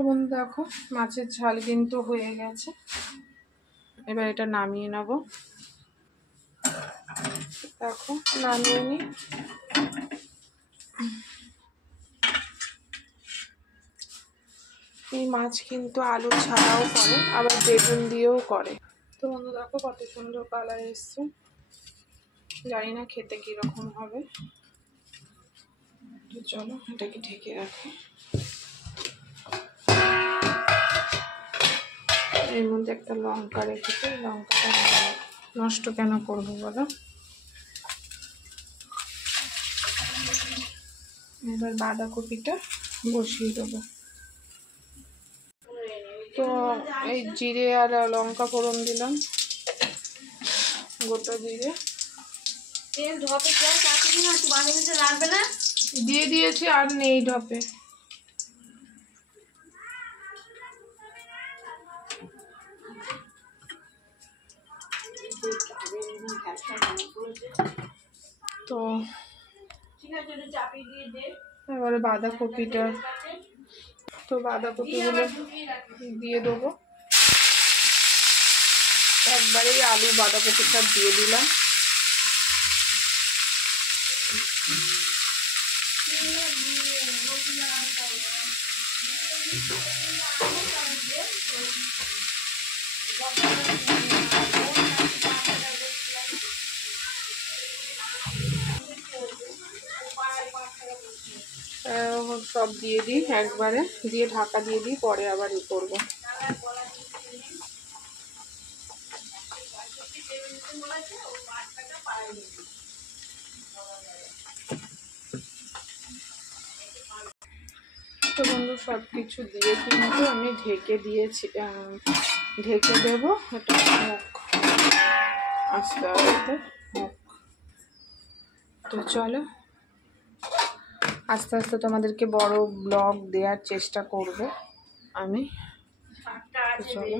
এবং দেখো মাছের ঝাল কিন্তু হয়ে গেছে, এবার এটা নামিয়ে নেব। দেখো নামিয়ে নি। এই মাছ কিন্তু আলু ছাড়াও করে, আবার বেগুন দিয়েও করে। তো বন্ধু দেখো কত সুন্দর কালার এসছে, জানি না খেতে কিরকম হবে। তো চলো এটাকে ঢেকে রাখি। এর মধ্যে একটা লঙ্কা রেখেছি, লঙ্কাটা নষ্ট কেন করবো বলো। এবার বাঁধাকপিটা বসিয়ে দেবো। তো এই জিরে আর লঙ্কা ফোড়ন দিলাম, গোটা জিরে দিয়ে দিয়েছি, আর নেই ঢপে। তো এবারে বাঁধাকপিটা, তো বাঁধাকপিগুলো দিয়ে দেবো একবারেই, আলু বাঁধাকপি সব দিয়ে দিলাম। সব দিয়ে দিই একবারে, দিয়ে ঢাকা দিয়ে দিই, পরে আবার ই করবো। তো বন্ধু সব কিছু দিয়ে কিন্তু আমি ঢেকে দিয়েছি, ঢেকে দেবো। এটা মুখ আস্তে আস্তে মুখ। তো চলো আস্তে আস্তে তোমাদেরকে বড় ব্লগ দেওয়ার চেষ্টা করব আমি। চলো।